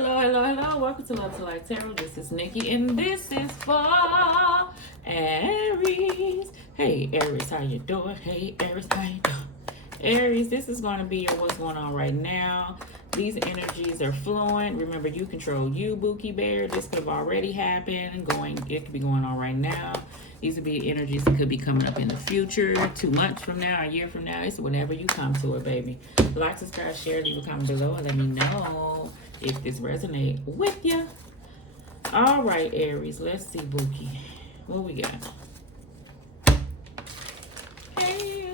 Hello, hello, hello. Welcome to Love to Life Tarot. This is Nikki, and this is for Aries. Hey, Aries, how you doing? Hey, Aries, how you doing? Aries, this is going to be your what's going on right now. These energies are flowing. Remember, you control you, Bookie Bear. This could have already happened. It could be going on right now. These would be energies that could be coming up in the future, 2 months from now, a year from now. It's whenever you come to it, baby. Like, subscribe, share, leave a comment below, and let me know if this resonates with you. All right, Aries, let's see, Bookie. What we got? Hey.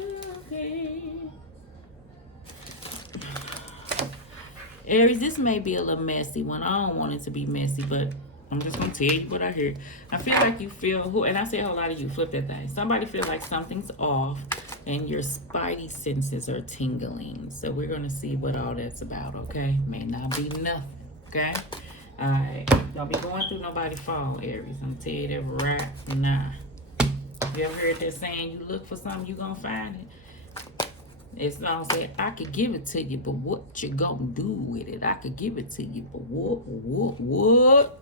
Aries, this may be a little messy one. I don't want it to be messy, but I'm just going to tell you what I heard. I feel like you feel, and I say a whole lot of you, flip that thing. Somebody feel like something's off and your spidey senses are tingling. So we're going to see what all that's about, okay? May not be nothing, okay? All right. Don't be going through nobody's phone, Aries. I'm going to tell you that right now. You ever heard that saying, you look for something, you going to find it? It's all said, I could give it to you, but what you gonna do with it? I could give it to you, but what?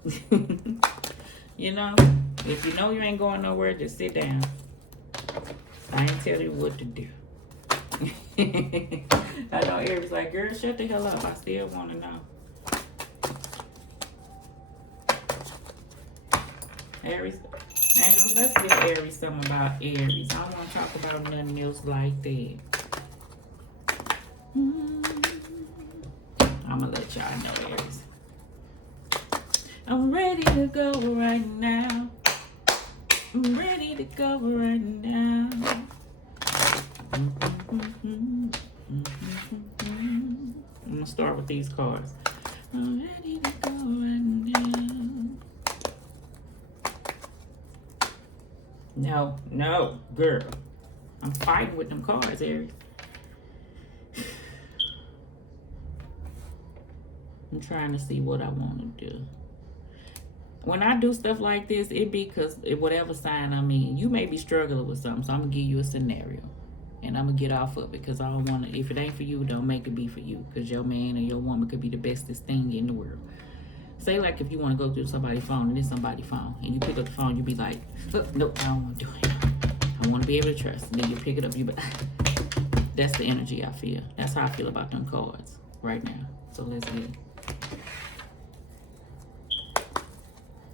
You know, if you know you ain't going nowhere, just sit down. I ain't tell you what to do. I know Aries like, girl, shut the hell up. I still want to know. Aries, angels, let's give Aries something about Aries. I don't want to talk about nothing else like that. I'm gonna let y'all know, Aries. I'm ready to go right now. I'm ready to go right now. I'm gonna start with these cards. I'm ready to go right now. No, girl. I'm fighting with them cards, Aries. I'm trying to see what I want to do. When I do stuff like this, it be because whatever sign I'm in, you may be struggling with something, so I'm going to give you a scenario. And I'm going to get off of it because I don't want to, if it ain't for you, don't make it be for you. Because your man or your woman could be the bestest thing in the world. Say like if you want to go through somebody's phone and it's somebody's phone, and you pick up the phone, you be like, nope, I don't want to do it. I want to be able to trust. And then you pick it up, you be that's the energy I feel. That's how I feel about them cards right now. So let's get it.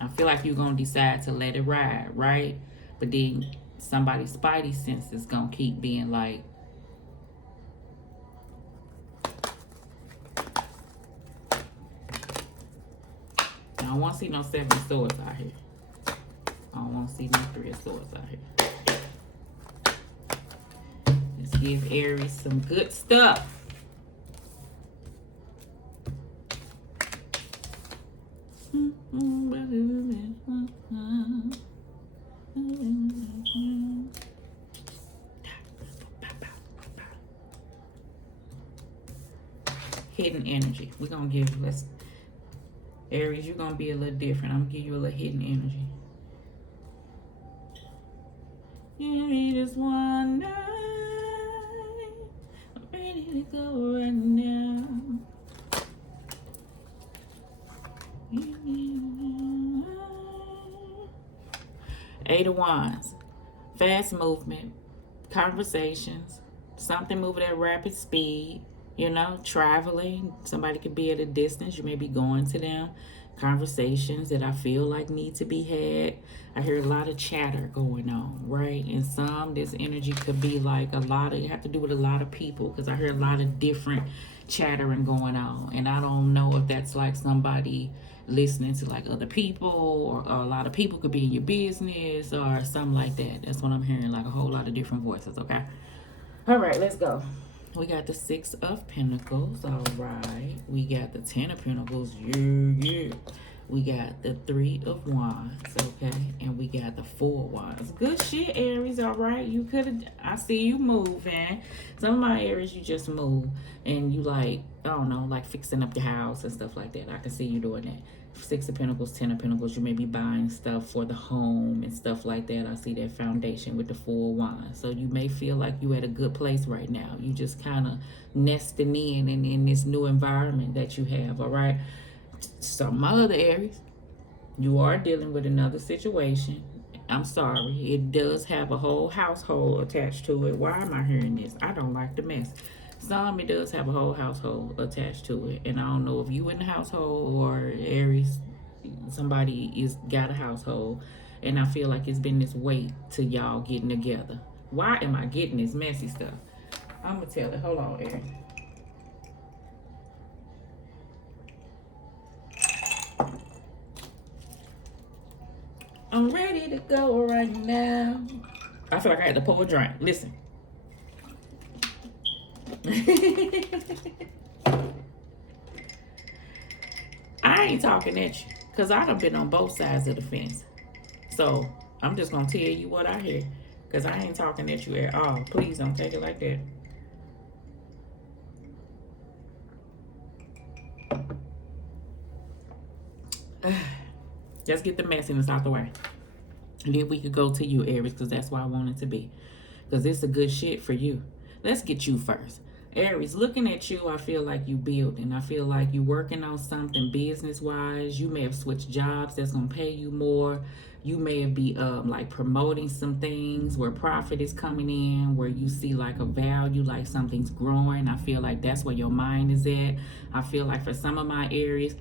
I feel like you're going to decide to let it ride, right? But then somebody's spidey sense is going to keep being like, I don't want to see no 7 of swords out here. I don't want to see no 3 of swords out here. Let's give Aries some good stuff. Hidden energy. We're going to give you, Aries, you're going to be a little different. I'm going to give you a little hidden energy. Give me just one night. I'm ready to go right now. Eight of Wands. Fast movement. Conversations. Something moving at rapid speed. You know, traveling. Somebody could be at a distance. You may be going to them. Conversations that I feel like need to be had. I hear a lot of chatter going on, right? And this energy could be like you have to do with a lot of people, because I hear a lot of different chattering going on. And I don't know if that's like somebody listening to like other people, or a lot of people could be in your business or something like that. That's what I'm hearing, like a whole lot of different voices, okay? All right, let's go. We got the 6 of Pentacles, all right. We got the 10 of Pentacles, yeah. We got the 3 of Wands, okay. And we got the 4 of Wands. Good shit, Aries, all right. You could have, I see you moving. Some of my Aries, you just move. And you like, I don't know, like fixing up your house and stuff like that. I can see you doing that. 6 of Pentacles, 10 of Pentacles, you may be buying stuff for the home and stuff like that. I see that foundation with the 4 of Wands. So you may feel like you at a good place right now. You just kind of nesting in this new environment that you have, all right? Some other Aries, you are dealing with another situation. I'm sorry, it does have a whole household attached to it. Why am I hearing this? I don't like the mess. Some, it does have a whole household attached to it, and I don't know if you in the household or Aries, somebody is got a household, and I feel like it's been this weight to y'all getting together. Why am I getting this messy stuff? I'm gonna tell it. Hold on, Aries. I'm ready to go right now. I feel like I had to pour a drink. Listen. I ain't talking at you because I done been on both sides of the fence. So I'm just going to tell you what I hear because I ain't talking at you at all. Please don't take it like that. Just get the messiness out the way. And then we could go to you, Aries, because that's why I want it to be. Because it's a good shit for you. Let's get you first. Aries, looking at you, I feel like you building. I feel like you working on something business-wise. You may have switched jobs that's going to pay you more. You may be like promoting some things where profit is coming in, where you see like a value, like something's growing. I feel like that's where your mind is at. I feel like for some of my Aries,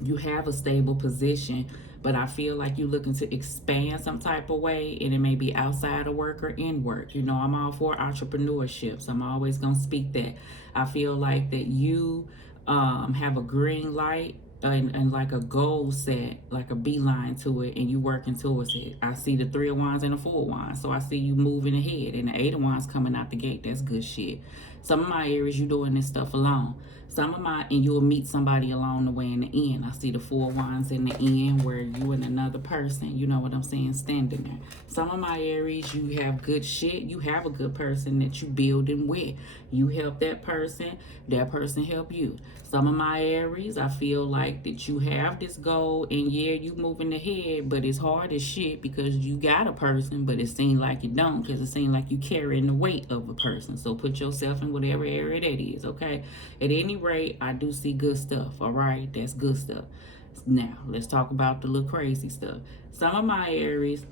you have a stable position, but I feel like you're looking to expand some type of way, and it may be outside of work or in work. You know, I'm all for entrepreneurship, so I'm always going to speak that. I feel like that you have a green light and like a goal set, like a beeline to it, and you working towards it. I see the 3 of Wands and the 4 of Wands, so I see you moving ahead, and the 8 of Wands coming out the gate. That's good shit. Some of my Aries, you doing this stuff alone. Some of my, and you'll meet somebody along the way in the end. I see the 4 of Wands in the end where you and another person, you know what I'm saying, standing there. Some of my Aries, you have good shit. You have a good person that you building with. You help that person help you. Some of my Aries, I feel like that you have this goal, and yeah, you moving ahead, but it's hard as shit because you got a person, but it seems like you don't, because it seems like you carrying the weight of a person. So put yourself in whatever area that is, okay? At any rate, I do see good stuff, all right? That's good stuff. Now, let's talk about the little crazy stuff. Some of my Aries,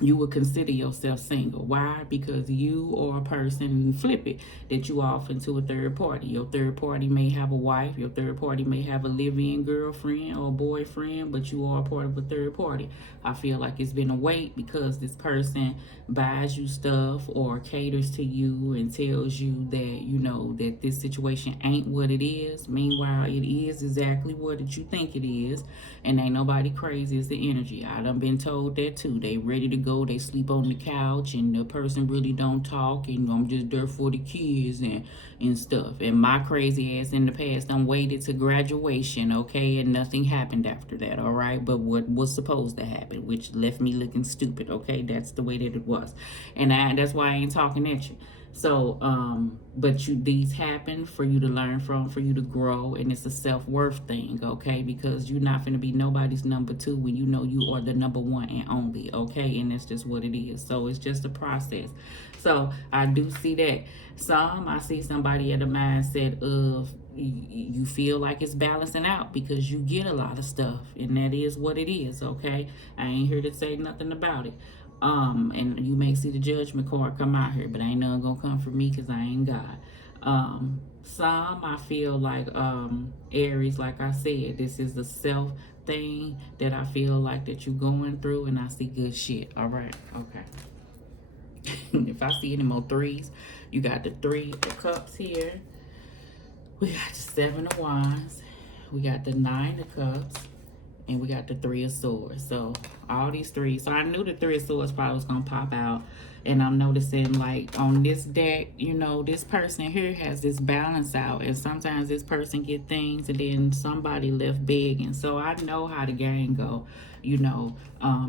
you would consider yourself single. Why? Because you are a person, flip it, that you off into a third party. Your third party may have a wife. Your third party may have a live-in girlfriend or boyfriend, but you are a part of a third party. I feel like it's been a wait because this person buys you stuff or caters to you and tells you that, you know, that this situation ain't what it is. Meanwhile, it is exactly what you think it is. And ain't nobody crazy as the energy. I done been told that too. They ready to go, they sleep on the couch, and the person really don't talk, and I'm just there for the kids and stuff. And my crazy ass in the past done waited to graduation, okay, and nothing happened after that, all right? But what was supposed to happen, which left me looking stupid, okay? That's the way that it was. And that's why I ain't talking at you. So, but these happen for you to learn from, for you to grow, and it's a self-worth thing, okay? Because you're not gonna be nobody's number 2 when you know you are the number 1 and only, okay? And that's just what it is. So it's just a process. So I do see that. I see somebody at a mindset of you feel like it's balancing out because you get a lot of stuff, and that is what it is, okay? I ain't here to say nothing about it. And you may see the judgment card come out here, but ain't nothing gonna come from me because I ain't God. Some I feel like Aries, like I said, this is a self thing that I feel like that you're going through, and I see good shit. All right, okay. If I see any more 3s, you got the 3 of Cups here. We got the 7 of Wands. We got the 9 of Cups. And we got the 3 of Swords. So all these 3. So I knew the 3 of Swords probably was going to pop out. And I'm noticing, like, on this deck, you know, this person here has this balance out. And sometimes this person get things and then somebody left big. And so I know how the game go, you know,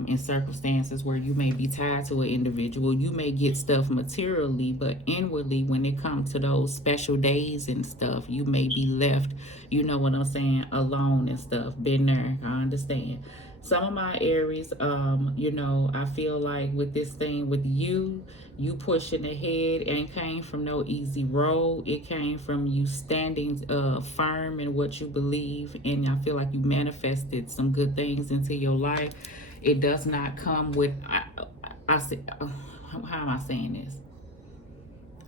in circumstances where you may be tied to an individual. You may get stuff materially, but inwardly, when it comes to those special days and stuff, you may be left, you know what I'm saying, alone and stuff. Been there, I understand. Some of my Aries, you know, I feel like with this thing with you pushing ahead ain't came from no easy road. It came from you standing firm in what you believe, and I feel like you manifested some good things into your life. It does not come with I say, how am I saying this?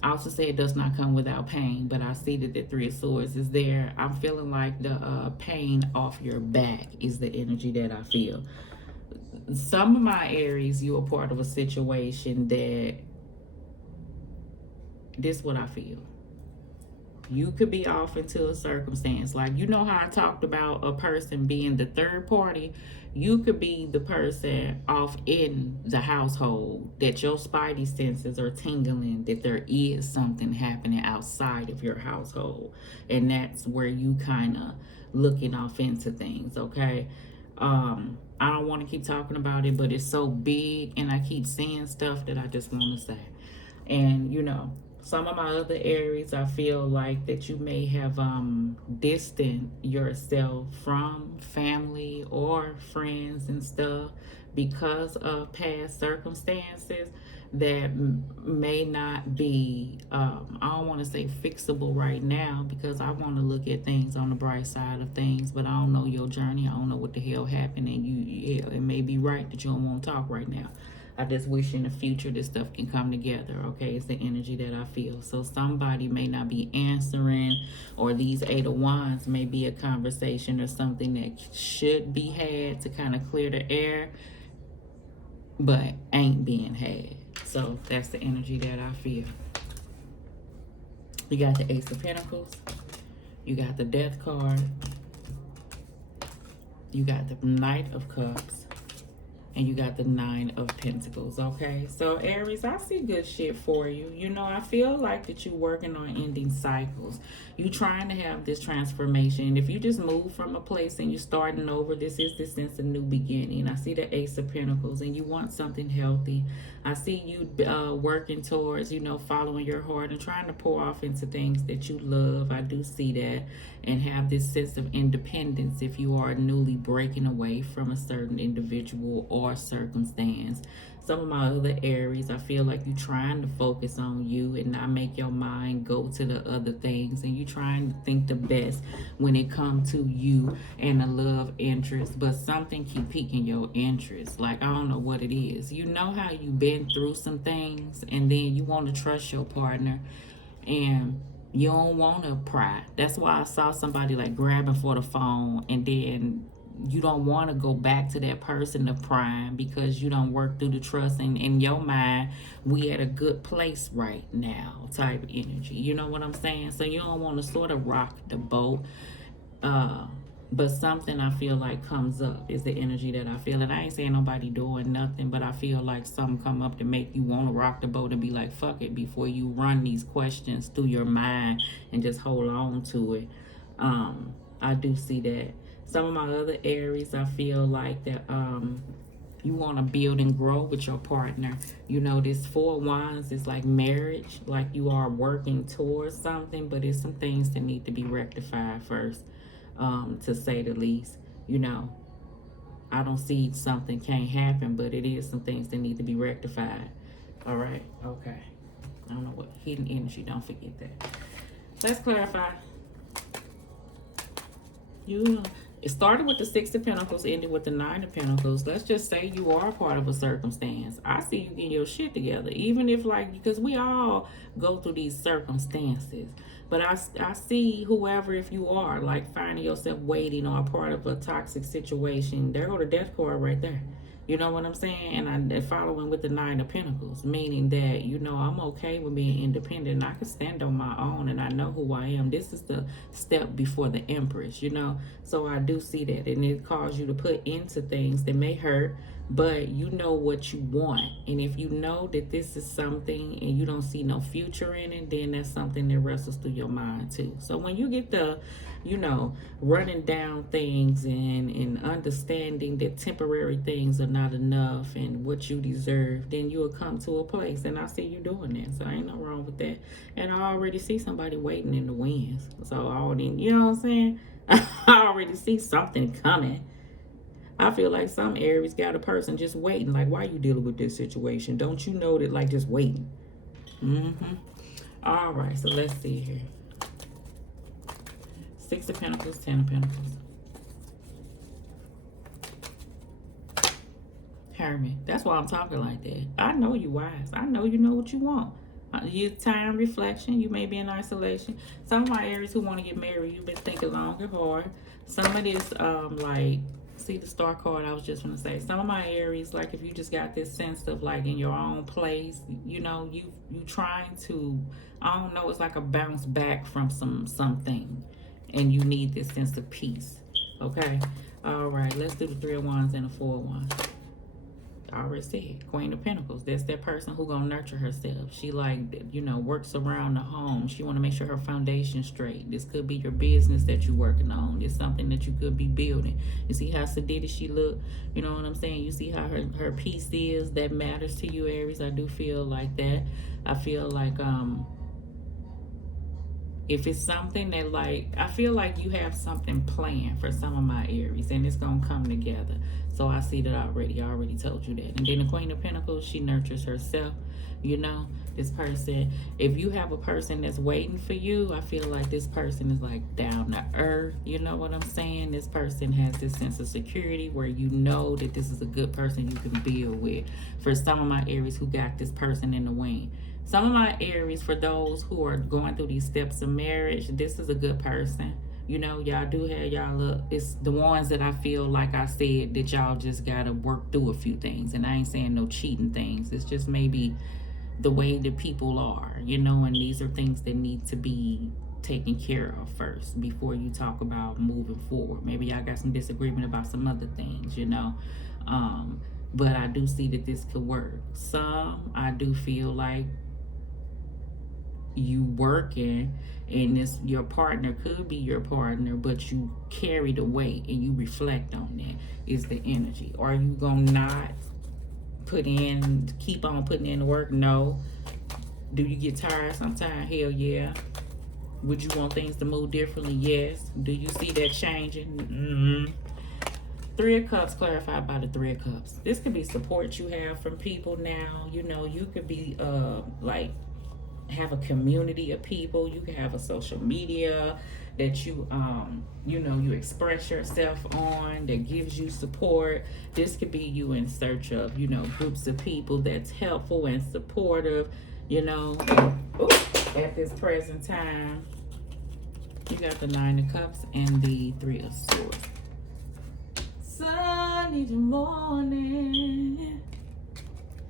I also say it does not come without pain, but I see that the Three of Swords is there. I'm feeling like the pain off your back is the energy that I feel. Some of my Aries, you are part of a situation that this is what I feel. You could be off into a circumstance. Like, you know how I talked about a person being the third party? You could be the person off in the household that your spidey senses are tingling that there is something happening outside of your household. And that's where you kind of looking off into things, okay? I don't want to keep talking about it, but it's so big and I keep seeing stuff that I just want to say. And you know, some of my other Aries, I feel like that you may have distant yourself from family or friends and stuff because of past circumstances that may not be I don't want to say fixable right now, because I want to look at things on the bright side of things, but I don't know your journey. I don't know what the hell happened, and it may be right that you don't want to talk right now. I just wish in the future this stuff can come together, okay? It's the energy that I feel. So somebody may not be answering, or these Eight of Wands may be a conversation or something that should be had to kind of clear the air, but ain't being had. So that's the energy that I feel. You got the Ace of Pentacles. You got the Death card. You got the Knight of Cups. And you got the Nine of Pentacles, okay? So, Aries, I see good shit for you. You know, I feel like that you're working on ending cycles. You trying to have this transformation. If you just move from a place and you're starting over, this is the sense of new beginning. I see the Ace of Pentacles, and you want something healthy. I see you working towards, you know, following your heart and trying to pour off into things that you love. I do see that. And have this sense of independence if you are newly breaking away from a certain individual or circumstance. Some of my other Aries, I feel like you trying to focus on you and not make your mind go to the other things, and you trying to think the best when it comes to you and a love interest, but something keep piquing your interest. Like, I don't know what it is. You know how you've been through some things, and then you want to trust your partner, and you don't want to pry. That's why I saw somebody like grabbing for the phone, and then you don't want to go back to that person to pry because you don't work through the trust. And in your mind, we at a good place right now type energy. You know what I'm saying? So you don't want to sort of rock the boat. But something I feel like comes up is the energy that I feel. And I ain't saying nobody doing nothing, but I feel like something come up to make you want to rock the boat and be like, fuck it, before you run these questions through your mind and just hold on to it. I do see that. Some of my other Aries, I feel like that you want to build and grow with your partner. You know, this Four of Wands is like marriage, like you are working towards something, but it's some things that need to be rectified first. To say the least. You know, I don't see something can't happen, but it is some things that need to be rectified. All right, okay. I don't know what hidden energy, don't forget that. Let's clarify. You know, it started with the Six of Pentacles, ended with the Nine of Pentacles. Let's just say you are part of a circumstance. I see you getting your shit together, even if, like, because we all go through these circumstances. But I see whoever, if you are, like, finding yourself waiting or a part of a toxic situation, there go the Death card right there. You know what I'm saying? And I following with the Nine of Pentacles, meaning that, you know, I'm okay with being independent. I can stand on my own, and I know who I am. This is the step before the Empress, you know? So I do see that, and it calls you to put into things that may hurt, but you know what you want. And if you know that this is something and you don't see no future in it, then that's something that wrestles through your mind too. So when you get the, you know, running down things and understanding that temporary things are not enough and what you deserve, then you will come to a place. And I see you doing that. So ain't no wrong with that. And I already see somebody waiting in the wings. So I already, you know what I'm saying? I already see something coming. I feel like some Aries got a person just waiting. Like, why you dealing with this situation? Don't you know that, like, just waiting? All right, so let's see here. Six of Pentacles, Ten of Pentacles. Hermit. That's why I'm talking like that. I know you wise. I know you know what you want. You time reflection. You may be in isolation. Some of my Aries who want to get married, you've been thinking long and hard. Some of this, like, see the star card I was just going to say. Some of my Aries, like, if you just got this sense of, like, in your own place, you know, you trying to, I don't know, it's like a bounce back from something. And you need this sense of peace. Okay? All right, let's do the Three of Wands and the Four of Wands. I already said, Queen of Pentacles. That's that person who gonna nurture herself. She, like, you know, works around the home. She want to make sure her foundation's straight. This could be your business that you're working on. It's something that you could be building. You see how sedated she look? You know what I'm saying? You see how her peace is? That matters to you, Aries. I do feel like that. I feel like, if it's something that, like, I feel like you have something planned for some of my Aries, and it's going to come together. So I see that already. I already told you that. And then the Queen of Pentacles, she nurtures herself. You know, this person, if you have a person that's waiting for you, I feel like this person is, like, down to earth. You know what I'm saying? This person has this sense of security where you know that this is a good person you can build with. For some of my Aries who got this person in the wing. Some of my Aries, for those who are going through these steps of marriage, this is a good person. You know, y'all do have y'all look. It's the ones that I feel like I said that y'all just got to work through a few things. And I ain't saying no cheating things. It's just maybe the way that people are, you know, and these are things that need to be taken care of first before you talk about moving forward. Maybe y'all got some disagreement about some other things, you know. But I do see that this could work. Some, I do feel like you working and this your partner could be your partner, but you carry the weight and you reflect on that is the energy. Are you gonna not keep on putting in the work? No. Do you get tired sometimes? Hell yeah. Would you want things to move differently? Yes. Do you see that changing? Three of Cups clarified by the Three of Cups. This could be support you have from people now. You know, you could be like have a community of people. You can have a social media that you you know, you express yourself on that gives you support. This could be you in search of, you know, groups of people that's helpful and supportive, you know. At this present time, you got the Nine of Cups and the Three of Swords. Sunny morning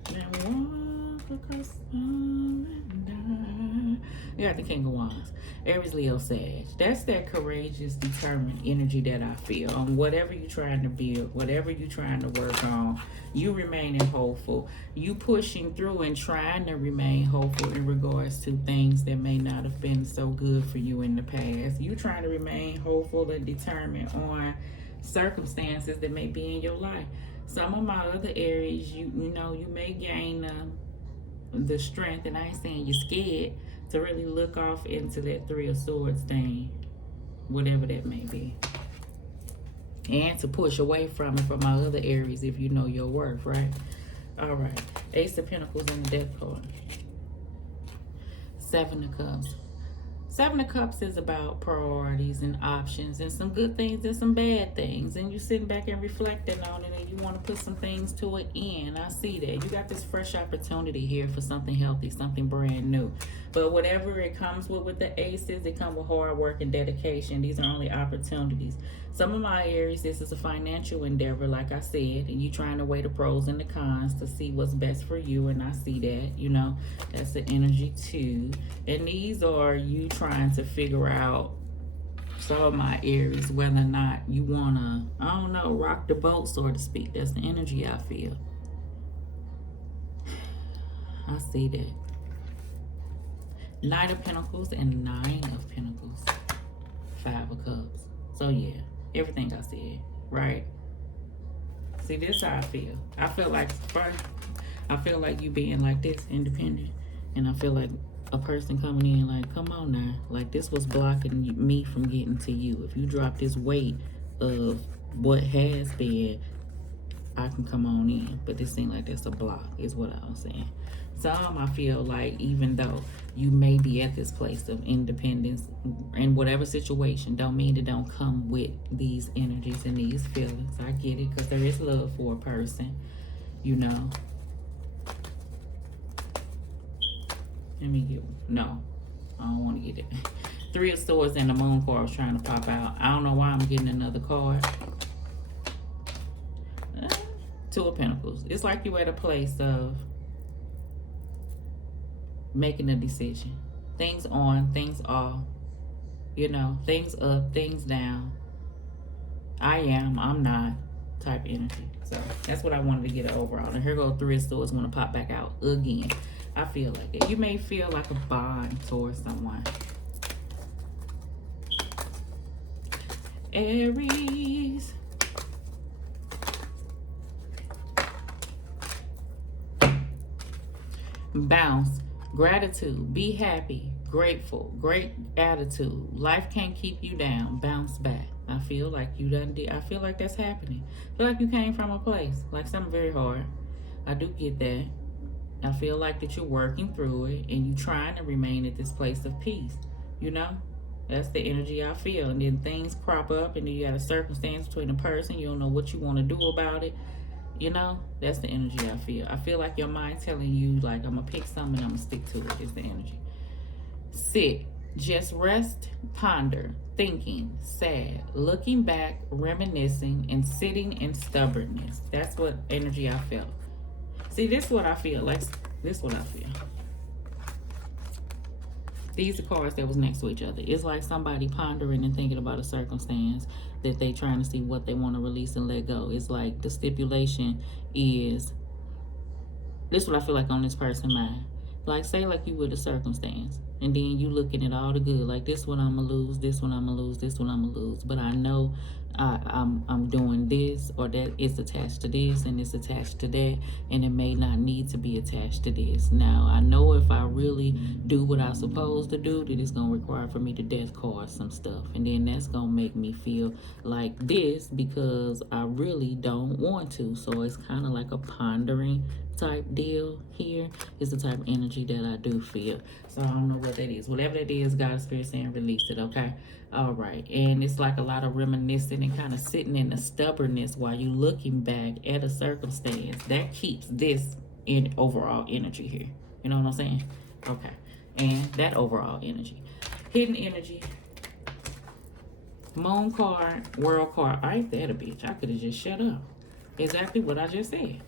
and walk across you got the King of Wands. Aries, Leo, Sag. That's that courageous, determined energy that I feel. On whatever you're trying to build, whatever you're trying to work on, you remaining hopeful. You pushing through and trying to remain hopeful in regards to things that may not have been so good for you in the past. You trying to remain hopeful and determined on circumstances that may be in your life. Some of my other Aries, you know, you may gain the strength, and I ain't saying you're scared, to really look off into that Three of Swords thing, whatever that may be. And to push away from it for my other Aries if you know your worth, right? All right. Ace of Pentacles and the Death card. Seven of Cups. Seven of Cups is about priorities and options and some good things and some bad things. And you sitting back and reflecting on it and you want to put some things to an end. I see that. You got this fresh opportunity here for something healthy, something brand new. But whatever it comes with the aces, it comes with hard work and dedication. These are only opportunities. Some of my Aries, this is a financial endeavor, like I said, and you trying to weigh the pros and the cons to see what's best for you, and I see that, you know, that's the energy too. And these are you trying to figure out, some of my Aries, whether or not you want to, I don't know, rock the boat, so to speak. That's the energy I feel. I see that. Knight of Pentacles and Nine of Pentacles. Five of Cups. So yeah, everything I said, right? See, this is how I feel. I feel like you being like this, independent, and I feel like a person coming in like, come on now, like this was blocking me from getting to you. If you drop this weight of what has been, I can come on in. But this seems like that's a block, is what I was saying. Some, I feel like, even though you may be at this place of independence in whatever situation, don't mean it don't come with these energies and these feelings. I get it, because there is love for a person, you know. Let me get, no, I don't want to get it. Three of Swords and the Moon card was trying to pop out. I don't know why I'm getting another card. Two of Pentacles. It's like you're at a place of making a decision. Things on, things off. You know, things up, things down. I am, I'm not type energy. So that's what I wanted to get overall. And here go Three of Swords want to pop back out again. I feel like it. You may feel like a bond towards someone. Aries. Bounce. Gratitude. Be happy. Grateful. Great attitude. Life can't keep you down. Bounce back. I feel like you done did. I feel like that's happening. I feel like you came from a place. Like something very hard. I do get that. I feel like that you're working through it and you're trying to remain at this place of peace. You know? That's the energy I feel. And then things crop up and then you got a circumstance between a person. You don't know what you want to do about it. You know? That's the energy I feel. I feel like your mind telling you, like, I'm going to pick something and I'm going to stick to it. Is the energy. Sit. Just rest, ponder, thinking, sad, looking back, reminiscing, and sitting in stubbornness. That's what energy I felt. See, this is what I feel. Like, this is what I feel. These are cards that was next to each other. It's like somebody pondering and thinking about a circumstance that they trying to see what they want to release and let go. It's like the stipulation is, this is what I feel like on this person's mind. Like, say like you with a circumstance, and then you looking at all the good, like this one I'm gonna lose, this one I'm gonna lose, this one I'm gonna lose, but I know I'm doing this, or that it's attached to this and it's attached to that, and it may not need to be attached to this. Now I know if I really do what I'm supposed to do, that it's gonna require for me to death card some stuff, and then that's gonna make me feel like this because I really don't want to. So it's kind of like a pondering type deal here. Is the type of energy that I do feel. So I don't know what that is. Whatever that is, God's Spirit saying release it, okay? All right. And it's like a lot of reminiscing and kind of sitting in the stubbornness while you looking back at a circumstance. That keeps this in overall energy here. You know what I'm saying? Okay. And that overall energy. Hidden energy. Moon card, world card. Ain't that a bitch? I could have just shut up. Exactly what I just said.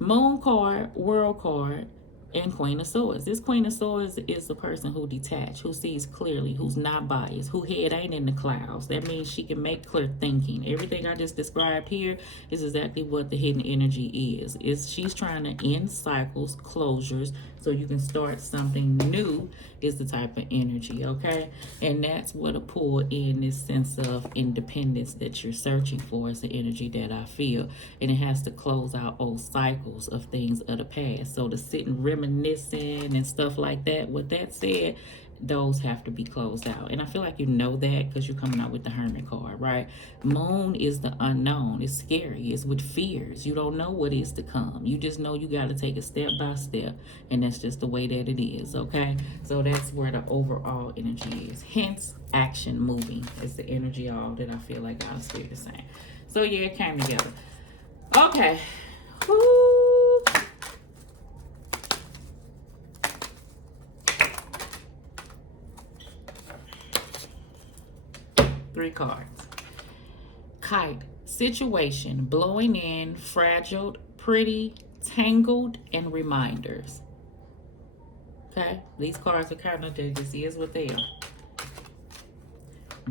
Moon card, world card, and Queen of Swords. This Queen of Swords is the person who detached, who sees clearly, who's not biased, who head ain't in the clouds. That means she can make clear thinking. Everything I just described here is exactly what the hidden energy is. She's trying to end cycles, closures, so you can start something new is the type of energy, okay? And that's what a pull in this sense of independence that you're searching for is the energy that I feel. And it has to close out old cycles of things of the past. So to sit and reminiscing and stuff like that, with that said, those have to be closed out. And I feel like you know that because you're coming out with the Hermit card, right? Moon is the unknown. It's scary. It's with fears. You don't know what is to come. You just know you got to take it step by step. And that's just the way that it is, okay? So that's where the overall energy is. Hence, action, moving. It's the energy all that I feel like God's Spirit is saying. So yeah, it came together. Okay. Woo. Three cards. Kite. Situation. Blowing in. Fragile. Pretty. Tangled. And reminders. Okay. These cards are kind of, this is what they are.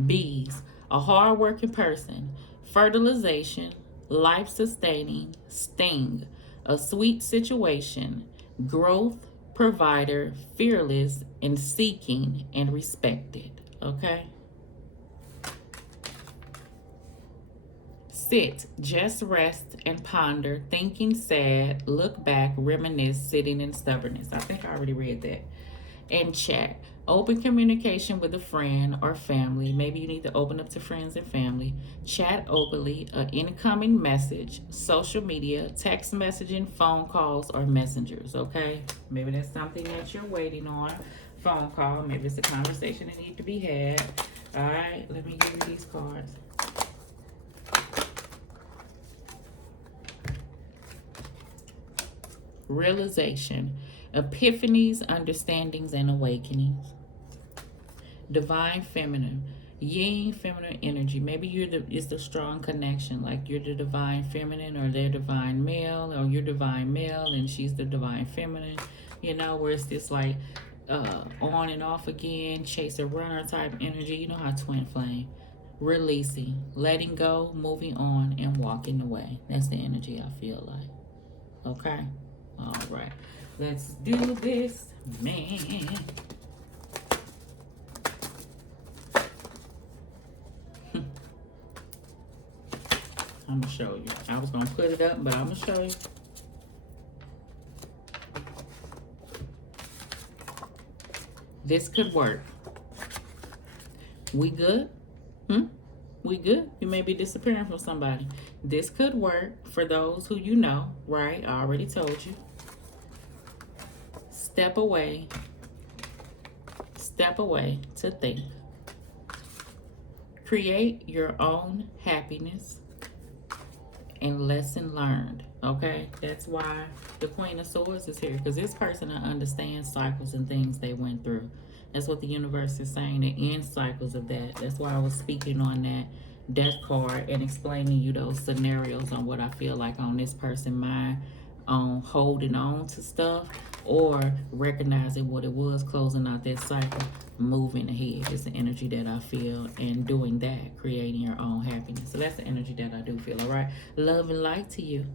Bees. A hard-working person. Fertilization. Life-sustaining. Sting. A sweet situation. Growth. Provider. Fearless. And seeking. And respected. Okay. Sit, just rest and ponder, thinking sad, look back, reminisce, sitting in stubbornness. I think I already read that. And chat, Open communication with a friend or family. Maybe you need to open up to friends and family. Chat openly, an incoming message, social media, text messaging, phone calls, or messengers. Okay? Maybe that's something that you're waiting on. Phone call. Maybe it's a conversation that needs to be had. All right, let me give you these cards. Realization, epiphanies, understandings, and awakenings. Divine feminine, yin feminine energy. Maybe it's the strong connection, like you're the divine feminine, or they're divine male, or you're divine male and she's the divine feminine. You know, where it's this like on and off again, chase a runner type energy. You know how twin flame. Releasing, letting go, moving on, and walking away. That's the energy I feel like. Okay. All right. Let's do this, man. I'm gonna show you. I was gonna put it up, but I'm gonna show you. This could work. We good? We good? You may be disappearing from somebody. This could work for those who you know, right? I already told you. Step away. Step away to think. Create your own happiness and lesson learned. Okay, that's why the Queen of Swords is here, because this person understands cycles and things they went through. That's what the universe is saying, the end cycles of that. That's why I was speaking on that death card and explaining you those scenarios on what I feel like on this person mind, on holding on to stuff or recognizing what it was, closing out that cycle, moving ahead. It's the energy that I feel, and doing that, creating your own happiness. So that's the energy that I do feel. All right, love and light to you.